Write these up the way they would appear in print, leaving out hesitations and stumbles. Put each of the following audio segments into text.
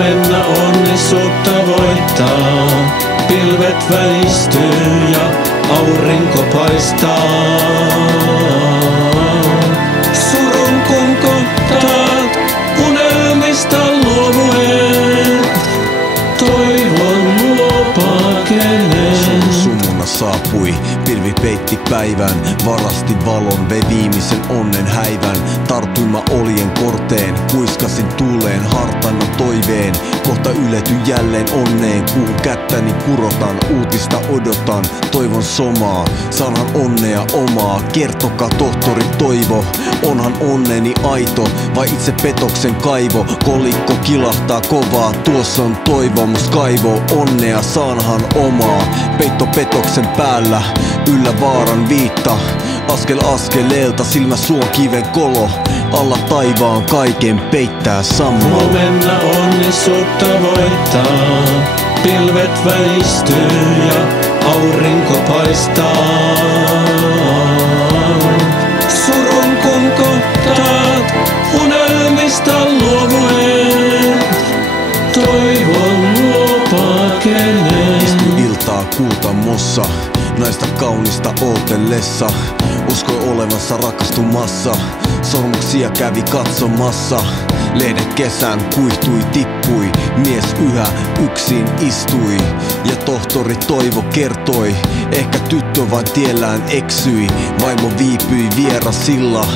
Huomenna onnisuutta voittaa, pilvet väistyy ja aurinko paistaa. Surun kun kohtaat, unelmista luovuet, toivon luo pakenee. Summuna saapui, pilvi peitti päivän, varasti valon, vei viimeisen onnen häivän. Tartuin mä oljen korteen, kuiskasin tuuleen, hartaina toiveen. Kohta ylety jälleen onneen, kuun kättäni kurotan, uutista odotan, toivon somaa, saanhan onnea omaa. Kertokaa tohtori Toivo, onhan onneni aito vai itse petoksen kaivo? Kolikko kilahtaa kovaa, tuossa on toivomus kaivo, onnea saanhan omaa. Peitto petoksen päällä, yllä vaaran viitta, askel askeleelta silmä suon kiven kolo, alla taivaan kaiken peittää sammo. Huomenna onnisuutta voittaa, pilvet väistyy ja aurinko paistaa. Surun kun kohtaat, unelmista luovuet, toivon luo pakenee. Istun iltaa Kultamossa, naista kaunista ootellessa, uskoi olevansa rakastumassa, sormuksia kävi katsomassa. Lehden kesän kuihtui, tippui, mies yhä yksin istui. Ja tohtori Toivo kertoi, ehkä tyttö vain tiellään eksyi. Vaimo viipyi vierasilla,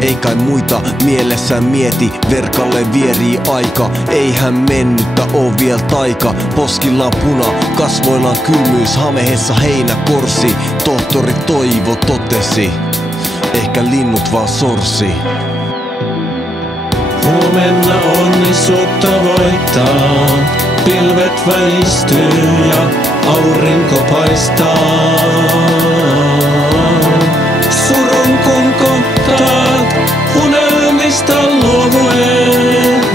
ei kai muita mielessään mieti. Verkalle vierii aika, ei hän mennyttä oo viel taika. Poskillaan puna, kasvoillaan kylmyys, hamehessa heinäkorsi. Tohtori Toivo totesi, ehkä linnut vaan sorsi. Huomenna onnisuutta voittaa, pilvet väistyy ja aurinko paistaa. Surun kun kohtaat, unelmista luovuet,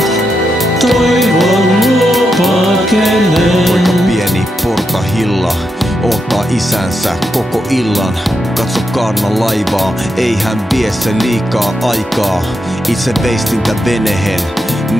toivon luo pakenee. Poika pieni portahilla odottaa isänsä koko illan. Katso Kaarnan laivaa, ei hän vie sen liikaa aikaa. Itse veistintä venehen,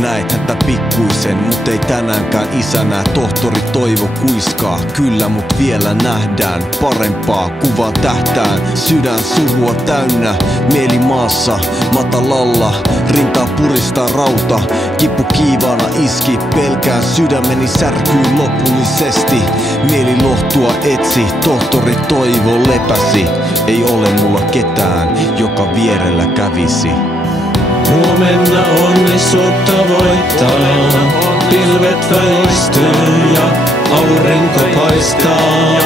näet häntä pikkuisen, mut ei tänäänkään isänä. Tohtori Toivo kuiskaa, kyllä mut vielä nähdään parempaa kuvaa tähtään. Sydän surua täynnä, mieli maassa matalalla, rintaa puristaa rauta. Kippu kiivaana iski, pelkään sydämeni särkyy lopullisesti. Mieli lohtua etsi, tohtori Toivo lepäsi. Ei ole mulla ketään, joka vierellä kävisi. Huomenna onnisuutta voittaa, pilvet väistyy ja aurinko paistaa.